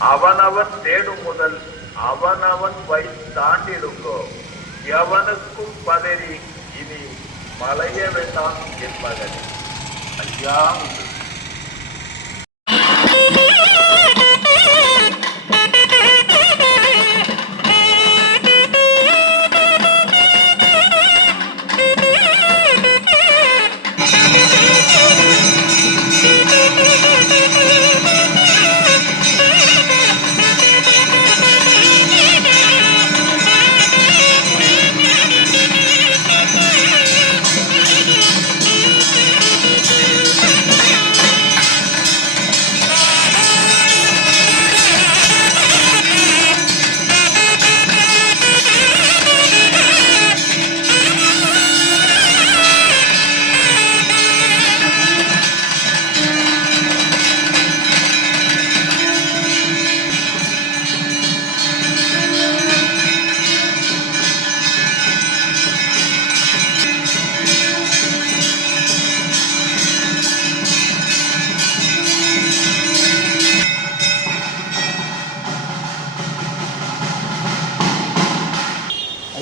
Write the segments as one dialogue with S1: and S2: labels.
S1: அவனவன் தேடும் முதல் அவனவன் வை தாண்டிடுங்கோ. எவனுக்கும் பதறி இனி மலைய வேண்டாம் என் ஐயா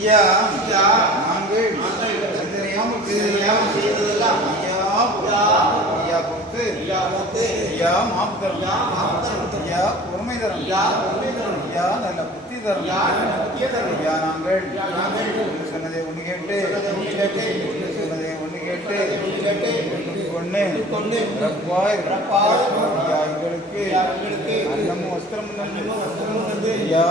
S2: ஐயா ஐயா நாங்கள் அறிந்தறியாமல் செய்ததெல்லாம் ஐயா ஐயா பொறுத்து ஐயா மாப்பு தரும் ஐயா பொறுமை தரும் ஐயா நல்ல புத்தி தரும். ஐயா நாங்கள் நீ சொன்னதை ஒன்று கேட்டு சொன்னதை ஒன்று கேட்டு ஐயா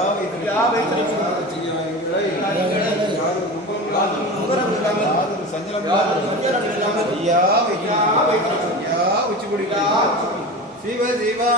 S2: எங்களுக்கு வஸ்திரம் ஐயா ஐயா எங்களை யாரும் நம்பும் யாரும் சஞ்சலம் இல்லாமல் ஐயா ஐயா உச்சி பிடிக்கிறார் சிவ சிவா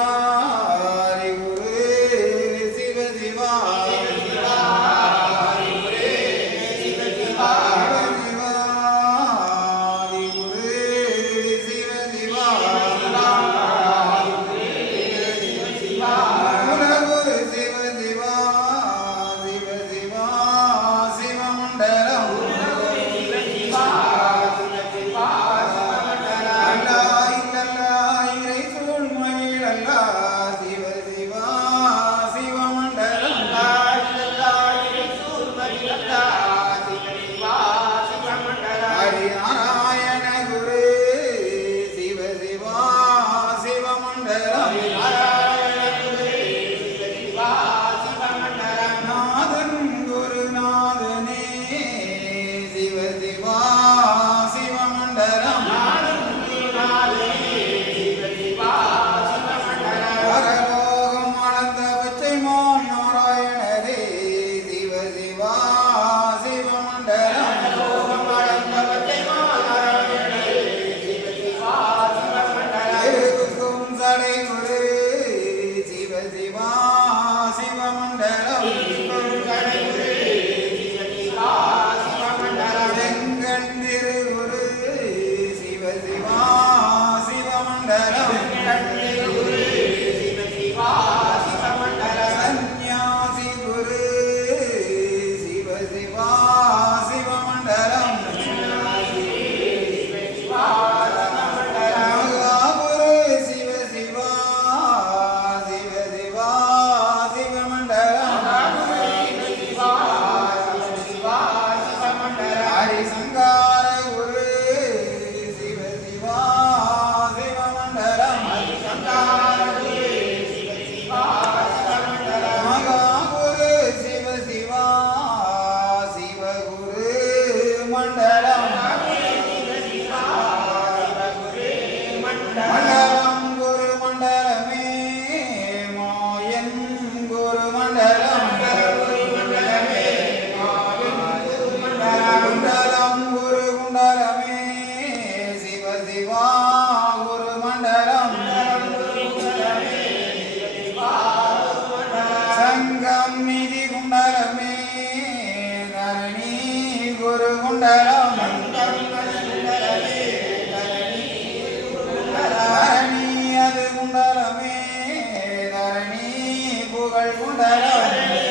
S2: குண்டலமே தரணி புகழ் குண்டலமே